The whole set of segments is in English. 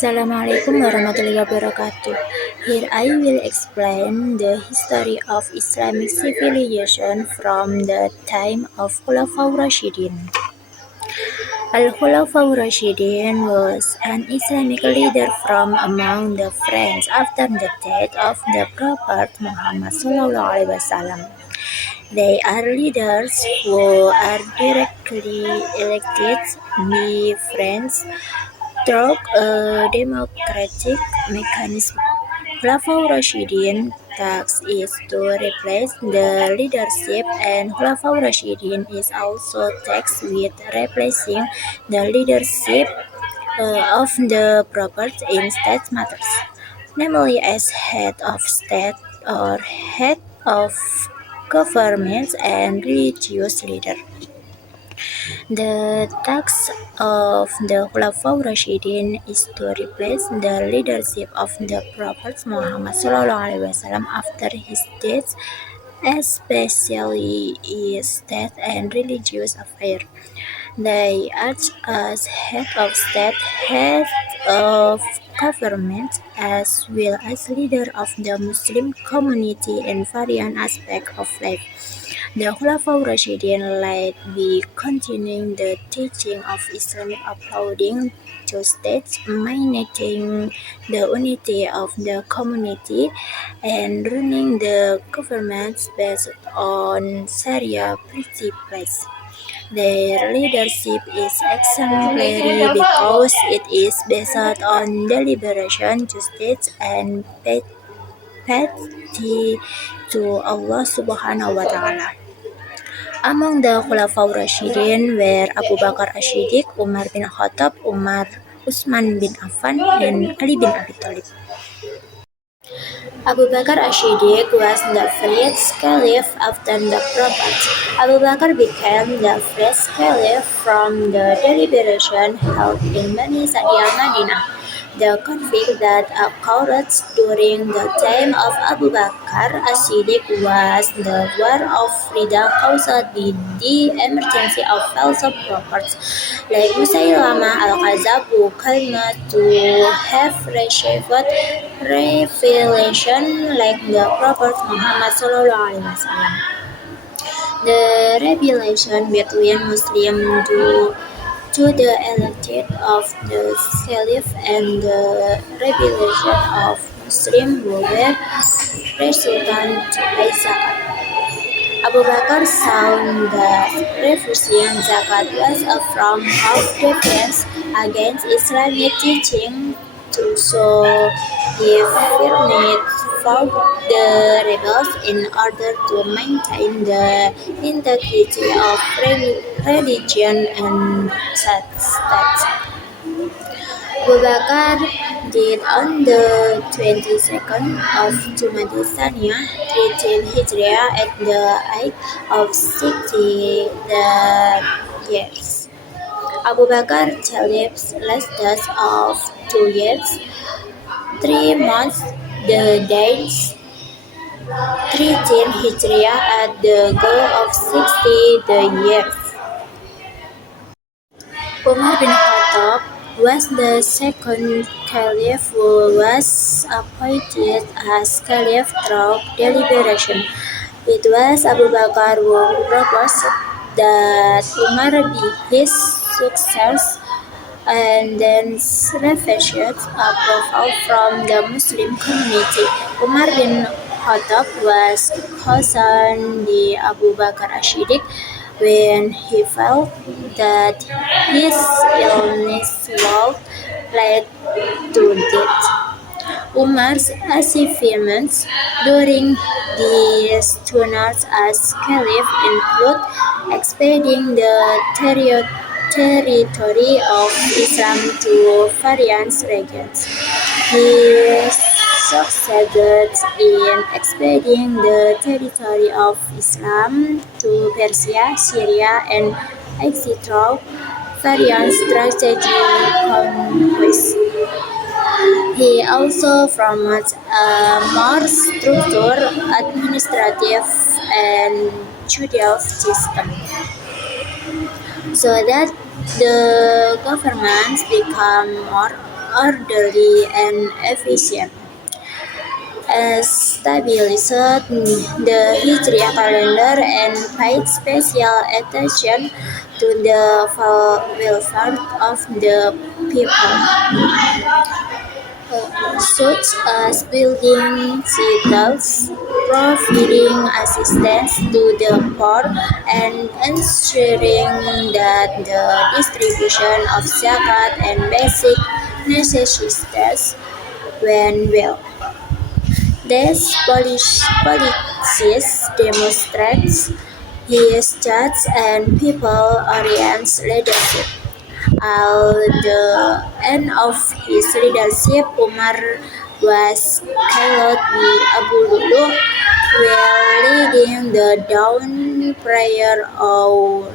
Assalamualaikum warahmatullahi wabarakatuh. Here I will explain the history of Islamic civilization from the time of Khulafaur Rashidin. Al-Khulafaur Rashidin was an Islamic leader from among the friends after the death of the Prophet Muhammad SAW. They are leaders who are directly elected by friends through a democratic mechanism. Khulafaur Rashidin task is to replace the leadership, and Khulafaur Rashidin is also tasked with replacing the leadership of the Prophet in state matters, namely as head of state or head of government and religious leader. The task of the Khulafaur Rashidin is to replace the leadership of the Prophet Muhammad SAW after his death, especially in state and religious affairs. They act as head of state, head of government, as well as leader of the Muslim community in various aspects of life. The Khulafaur Rashidin led by continuing the teaching of Islam, upholding justice, maintaining the unity of the community, and running the government based on Sharia principles. Their leadership is exemplary because it is based on deliberation, justice, and piety to Allah Subhanahu wa Ta'ala. Among the Khulafaur Rashidin were Abu Bakar As-Siddiq, Umar bin Khattab, Utsman bin Affan, and Ali bin Abi Thalib. Abu Bakar As-Siddiq was the first caliph after the Prophet. Abu Bakar became the first caliph from the deliberation held in Bani Sa'id Madinah. The conflict that occurred during the time of Abu Bakar As-Siddiq was the War of Ridda caused by the emergency of false prophets like Musaylama al-Kadzab, who claimed to have received revelation like the Prophet Muhammad SAW. The rebellion between Muslims to the elected of the Caliph and the rebellion of Muslims who were resultant by zakat. Abu Bakar saw that refusing zakat was a form of defense against Islamic teaching. So he firmly fought the rebels in order to maintain the integrity of religion and state. Abu Bakar died on the 22nd of Jumadil Thaniya, 13 Hijriah, at the age of 60 years. Abu Bakar Caliph lasted of 2 years, 3 months, the dates 13 Hijriah at the goal of 60 years. Umar bin Khattab was the second caliph who was appointed as caliph through deliberation. It was Abu Bakar who proposed that Umar be his successor, and then received approval from the Muslim community. Umar bin Khattab was chosen by Abu Bakar As-Siddiq when he felt that his illness would lead to death. Umar's achievements during these tenures as caliph include expanding the territory of Islam to various regions. He succeeded in expanding the territory of Islam to Persia, Syria, and through various strategic conquests. He also promotes a more structured administrative and judicial system, so that the governments become more orderly and efficient, established the Hijriah calendar and paid special attention to the welfare of the people, such as building citadels, providing assistance to the poor, and ensuring that the distribution of zakat and basic necessities went well. These policies demonstrates his just and people-oriented leadership. At the end of his leadership, Umar was killed by Abu Lulu while leading the dawn prayer on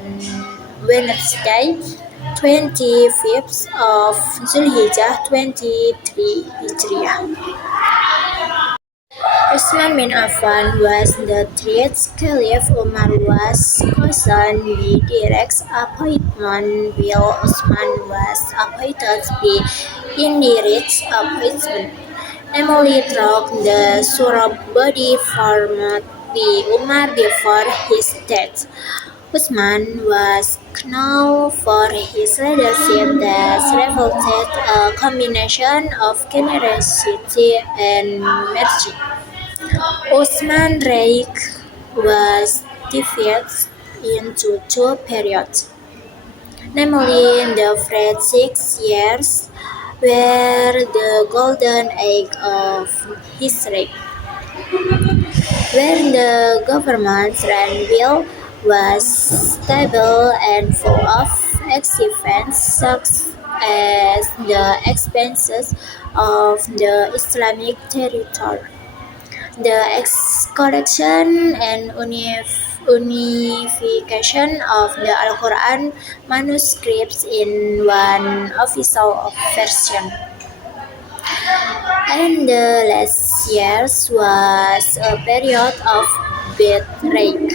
Wednesday, 25th of Zulhijjah 23 Hijriah. Uthman bin Affan was the third caliph. Umar was chosen by direct appointment, while Uthman was appointed by indirect appointment, namely through the Surabadi format by Umar before his death. Uthman was known for his leadership that reflected a combination of generosity and mercy. Osman Reich was divided into two periods, namely the first 6 years were the golden age of his reign, where the government ran well, was stable and full of achievements such as the expansions of the Islamic territory, the collection and unification of the Al-Quran manuscripts in one official version. And the last years was a period of bad reign.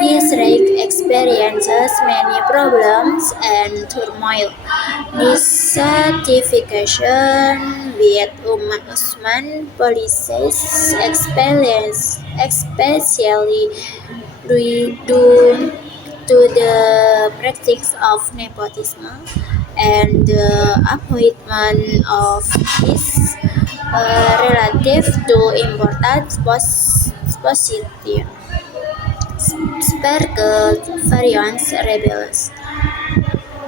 His reign experiences many problems and turmoil. Dissatisfaction with Uthman policies, especially due to the practice of nepotism and the appointment of his relative to important positions, sparked various rebellions.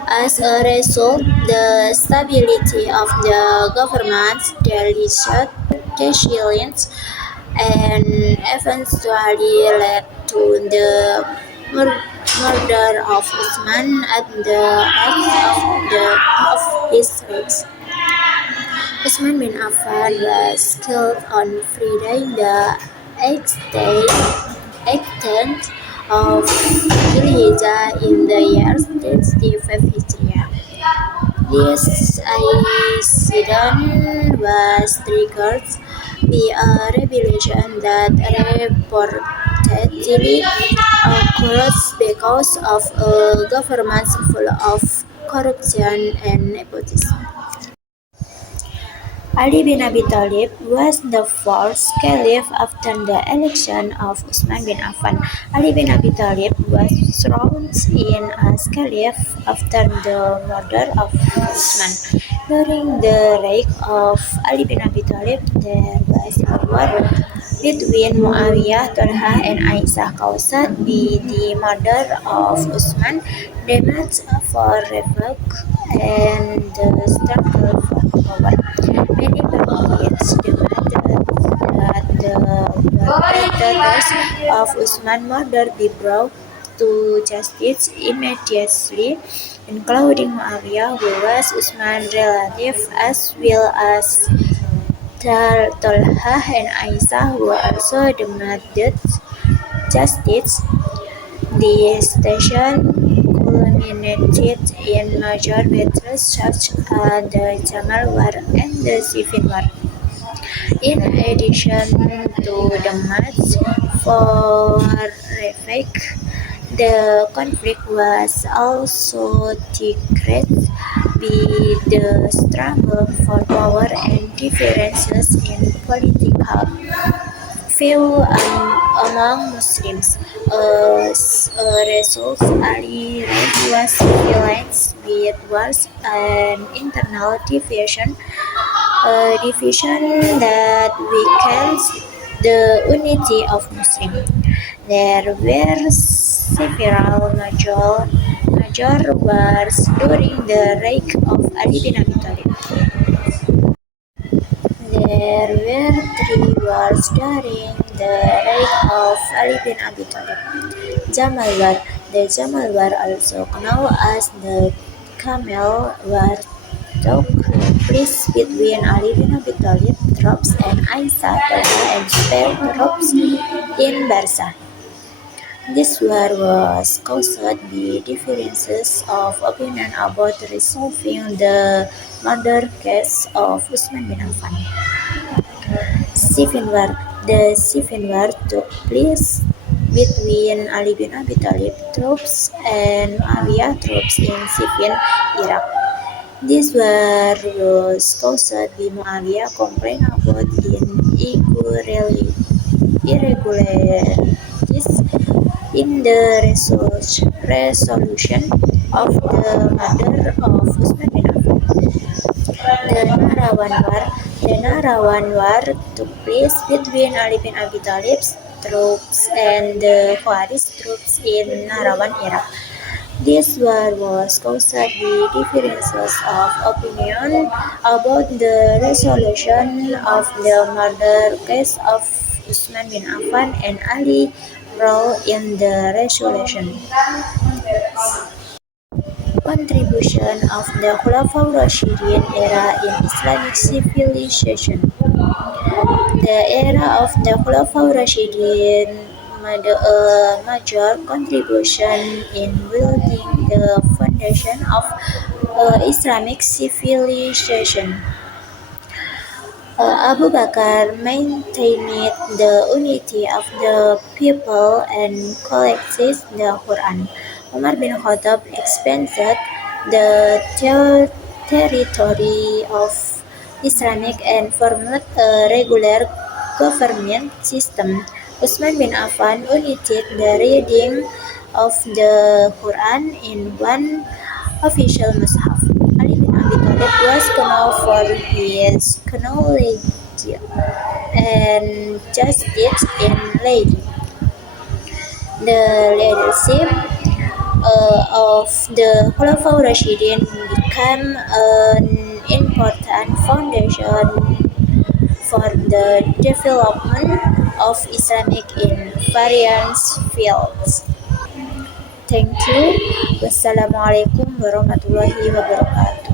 As a result, the stability of the government resilience and eventually led to the murder of Uthman at the height of his reign. Uthman bin Affan was killed on Friday, the 18th of Zulhijjah in the year 35 Hijriah. This incident was triggered by a revelation that reportedly occurred because of a government full of corruption and nepotism. Ali bin Abi Thalib was the fourth caliph after the election of Uthman bin Affan. Ali bin Abi Thalib was thrown in as caliph after the murder of Uthman. During the reign of Ali bin Abi Thalib, there was a war between Muawiyah, Talha, and Aisyah caused by the murder of Uthman, damage for revoke, and the struggle for power. Many Baptists demanded that the perpetrators of Uthman's murder be brought to justice immediately, including Muawiyah, who was Uthman's relative, as well as Talha and Aisyah, who also demanded justice. The tension culminated in major battles such as the Jamal War and the Siffin War. In addition to the match for Rafik, the conflict was also triggered be the struggle for power and differences in political view among Muslims. As a result, Ali was violence with wars and internal division that weakens the unity of Muslims. There were several major wars during the reign of Ali bin Abi Thalib. There were three wars during the reign of Ali bin Abi Thalib. Jamal War. The Jamal War, also known as the Camel War, took place between Ali bin Abi Thalib troops and Aisyah Talha and Zubair troops in Barsa. This war was caused by differences of opinion about resolving the murder case of Usman bin Affan. Siffin War. The Siffin War took place between Ali bin Abi Thalib troops and Muawiyah troops in Siffin, Iraq. This war was caused by Muawiyah complaint about irregularities in the resolution of the murder of Usman bin Affan. The Nahrawan War. The Nahrawan War took place between Ali bin Abi Thalib's troops and the Khawarij troops in Nahrawan, Iraq. This war was caused by differences of opinion about the resolution of the murder case of Usman bin Affan, and Ali role in the resolution. Contribution of the Khulafaur Rashidin era in Islamic civilization. The era of the Khulafaur Rashidin made a major contribution in building the foundation of Islamic civilization. Abu Bakr maintained the unity of the people and collected the Quran. Umar bin Khattab expanded the territory of Islamic and formed a regular government system. Uthman bin Affan united the reading of the Quran in one official mushaf. Ali bin Abi Thalib was known for his knowledge and justice in leading. The leadership of the Khulafaur Rashidin became an important foundation for the development of Islamic in various fields. Thank you. Wassalamualaikum warahmatullahi wabarakatuh.